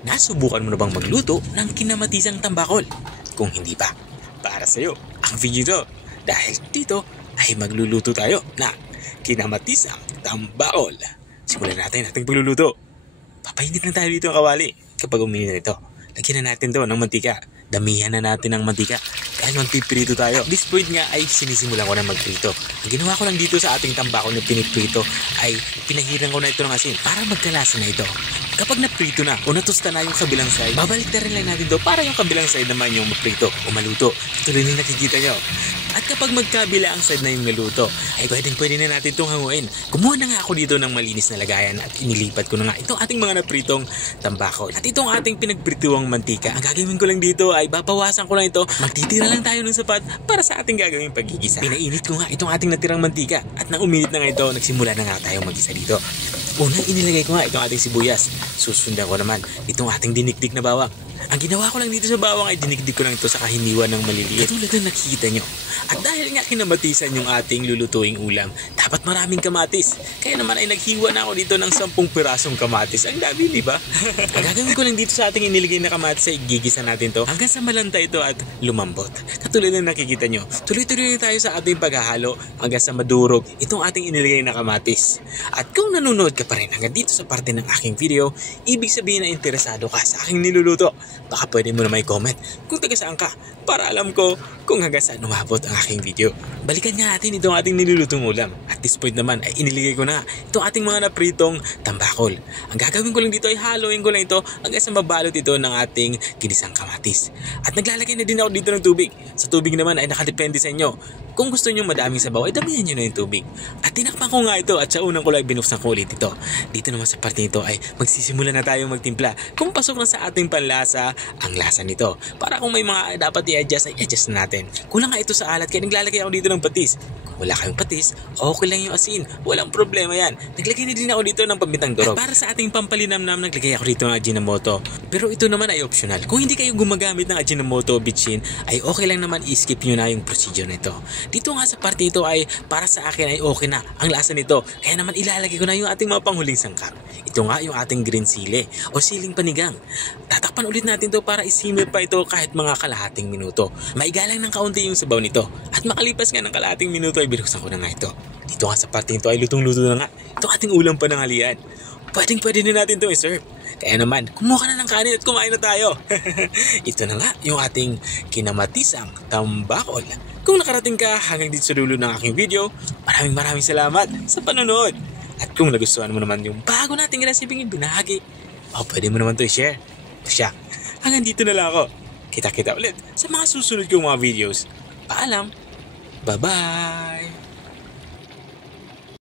Nasubukan mo na bang magluto ng kinamatisang tambakol? Kung hindi pa, para sa'yo ang video to. Dahil dito ay magluluto tayo ng kinamatisang tambakol. Simulan natin ating pagluluto. Papainit na tayo dito ang kawali. Kapag uminit na ito, lagyan na natin to ng mantika. Damihan na natin ng mantika dahil magpiprito tayo. This point nga ay sinisimulan ko na magprito. Ang ginawa ko lang dito sa ating tambakol na piniprito ay pinahiran ko na ito ng asin para magkalasa na ito. Kapag naprito na o natusta na yung kabilang side, babalik na rin lang natin ito para yung kabilang side naman yung maprito o maluto. Ito rin yung nakikita nyo. At kapag magkabila ang side na yung naluto, ay pwede na natin itong hanguin. Kumuha na nga ako dito ng malinis na lagayan at inilipat ko na nga itong ating mga napritong tambakol. At itong ating pinagprituang mantika, ang gagawin ko lang dito ay babawasan ko lang ito. Magtitira lang tayo ng sapat para sa ating gagawing pagigisa. Pinainit ko nga itong ating natirang mantika at nang uminit na nga ito, nagsimula na nga tayo magisa dito. Unang inilagay ko nga itong ating sibuyas. Susundan ko naman itong ating dinikdik na bawang. Ang ginawa ko lang dito sa bawang ay dinikdik ko lang ito sa kahiniwan ng maliliit. Katulad na nakikita nyo. At dahil nga kinamatisan yung ating lulutuing ulam, dapat maraming kamatis. Kaya naman ay naghiwa na ako dito ng 10 pirasong kamatis. Ang dami, di ba? Ang gagawin ko lang dito sa ating iniligay na kamatis ay gigisa natin to hanggang sa malanta ito at lumambot. Katulad na nakikita nyo. Tuloy-tuloy tayo sa ating paghahalo hanggang sa madurog itong ating iniligay na kamatis. At kung nanonood ka pa rin hanggang dito sa parte ng aking video, ibig sabihin na interesado ka sa aking niluluto. Baka pwede mo na may comment kung taga saan ka para alam ko kung hanggang saan umabot ang aking video. Balikan nga natin itong ating nilulutong ulam. At this point naman ay iniligay ko na itong ating mga napritong tambakol. Ang gagawin ko lang dito ay haluin ko lang ito hanggang sa mabalot ito ng ating ginisang kamatis. At naglalagay na din ako dito ng tubig. Sa tubig naman ay nakadepende sa inyo. Kung gusto nyo madaming sabaw ay damihan nyo na yung tubig. At tinakpan ko nga ito at sa unang ko lang binuksan ko ulit ito. Dito naman sa parte nito ay magsisimula na tayong magtimpla. Kung pasok na sa ating panlasa ang lasa nito. Para kung may mga dapat i-adjust ay adjust na natin. Kulang nga ito sa alat kaya naglalagay ako dito ng patis. Kung wala kayong patis, okay lang yung asin. Walang problema yan. Naglagay na din ako dito ng pamintang durog. At para sa ating pampalinamnam, naglagay ako dito ng Ajinomoto. Pero ito naman ay optional. Kung hindi kayo gumagamit ng Ajinomoto o bitchin, ay okay lang naman i-skip nyo na yung procedure nito. Dito nga sa parte ito ay para sa akin ay okay na ang lasa nito. Kaya naman ilalagay ko na yung ating mga panghuling sangkap. Ito nga yung ating green sili o siling panigang. Tatakpan ulit natin to para isimmer pa ito kahit mga kalahating minuto. Maigalang ng kaunti yung sabaw nito. At makalipas nga ng kalahating minuto ay binuksan ko na nga ito. Dito nga sa parte nito ay lutong-luto na nga. Ito ating ulam pananghalian. Pwede na natin itong iserve. Kaya naman, kumuha ka na ng kanin at kumain na tayo. Ito na nga yung ating kinamatisang tambakol. Kung nakarating ka hanggang dito sa dulo ng aking video, maraming salamat sa panonood. At kung nagustuhan mo naman yung bago nating resiping ibinahagi, pwede mo naman ito i-share. Siya, hanggang dito na lang ako. Kita-kita ulit sa mga susunod kong mga videos. Paalam. Bye-bye.